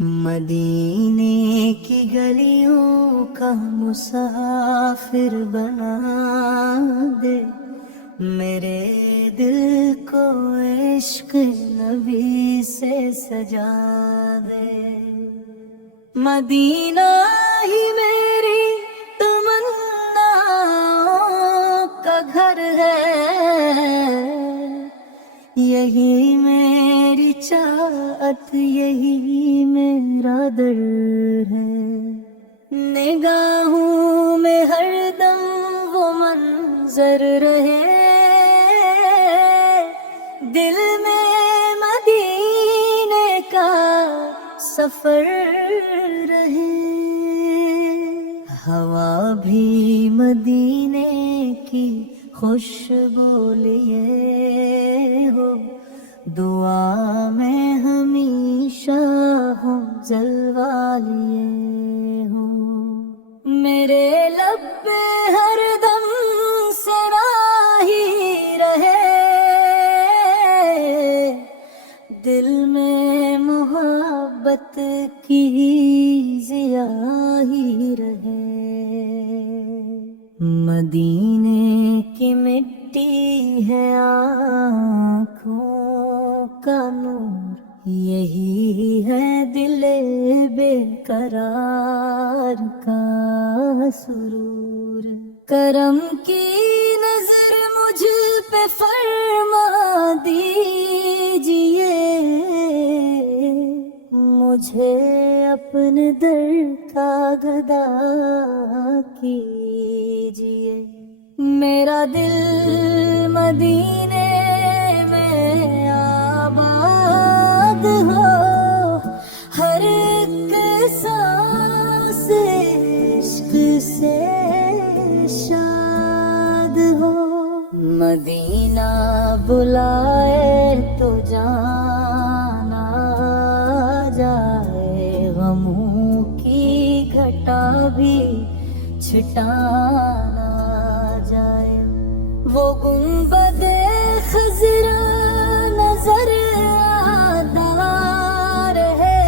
مدینے کی گلیوں کا مسافر بنا دے، میرے دل کو عشق نبی سے سجا دے۔ مدینہ ہی میری تمناؤں کا گھر ہے، یہی میری چاہت، یہی میرا در ہے۔ نگاہوں میں ہر دم وہ منظر رہے، دل میں مدینے کا سفر رہے۔ ہوا بھی مدینے کی خوشبو لیے ہو، دعا میں ہمیشہ ہو جلوہ لیے ہو۔ میرے لب پہ ہر دم سراہی رہے، دل میں محبت کی ضیاء ہی رہے۔ مدینے کی مٹی ہے آنکھوں کا نور، یہی ہے دل بے قرار کا سرور۔ کرم کی نظر مجھ پہ فرما دیجئے، مجھے اپنے در کا گدا کیجئے۔ میرا دل مدینے میں آباد ہو، ہر ایک سانس عشق سے شاد ہو۔ مدینہ بلائے تو جانا جائے، غموں کی گھٹا بھی چھٹانا جائے۔ وہ گنبد خضرا نظر آتا رہے،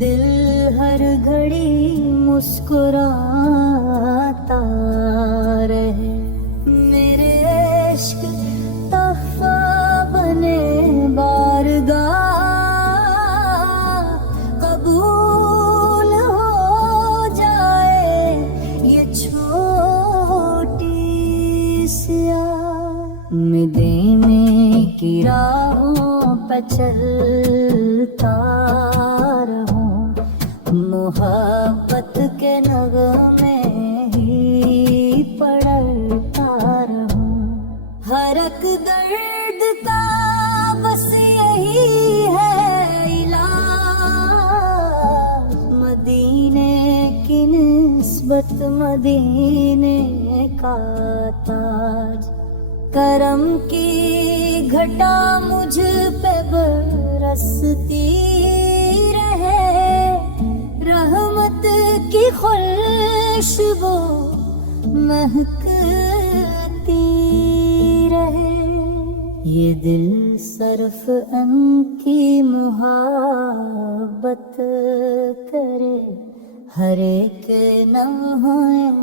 دل ہر گھڑی مسکراتا رہے۔ میرے عشق تحفہ بنے بارگاہ، قبول ہو جائے یہ چھوٹی سیاہ۔ مدینے کی راہوں پہ چلتا رہوں، محبت کے نغمے ہی پڑھتا رہوں۔ ہر ایک درد کا بس یہی ہے علاج، مدینے کی نسبت مدینے کا تاج۔ کرم کی گھٹا مجھ پہ برستی رہے، رحمت کی خوشبو مہکتی رہے۔ یہ دل صرف ان کی محبت کرے، ہر ایک لمحہ ان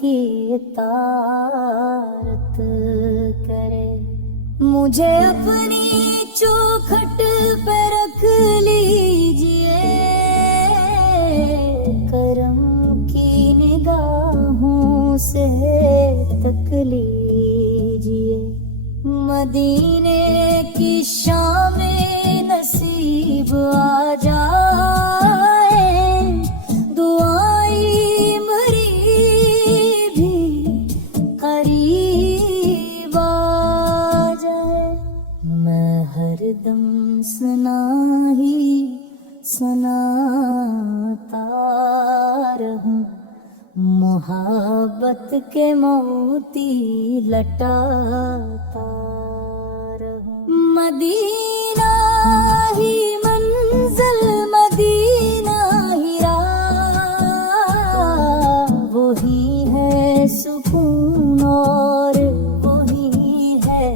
کی اطاعت کرے۔ مجھے اپنی چوکھٹ پہ رکھ لیجئے، کرم کی نگاہوں سے تک لیجئے۔ مدینے کی شام نصیب آ جائے، دعائیں مری بھی قریب آ جائے۔ میں ہر دم سناتا رہوں، محبت کے موتی لٹاتا رہوں۔ مدینہ ہی منزل، مدینہ ہی راہ، وہی ہے سکون اور وہی ہے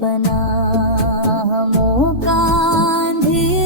پناہ۔ ہموں کا اندھیرا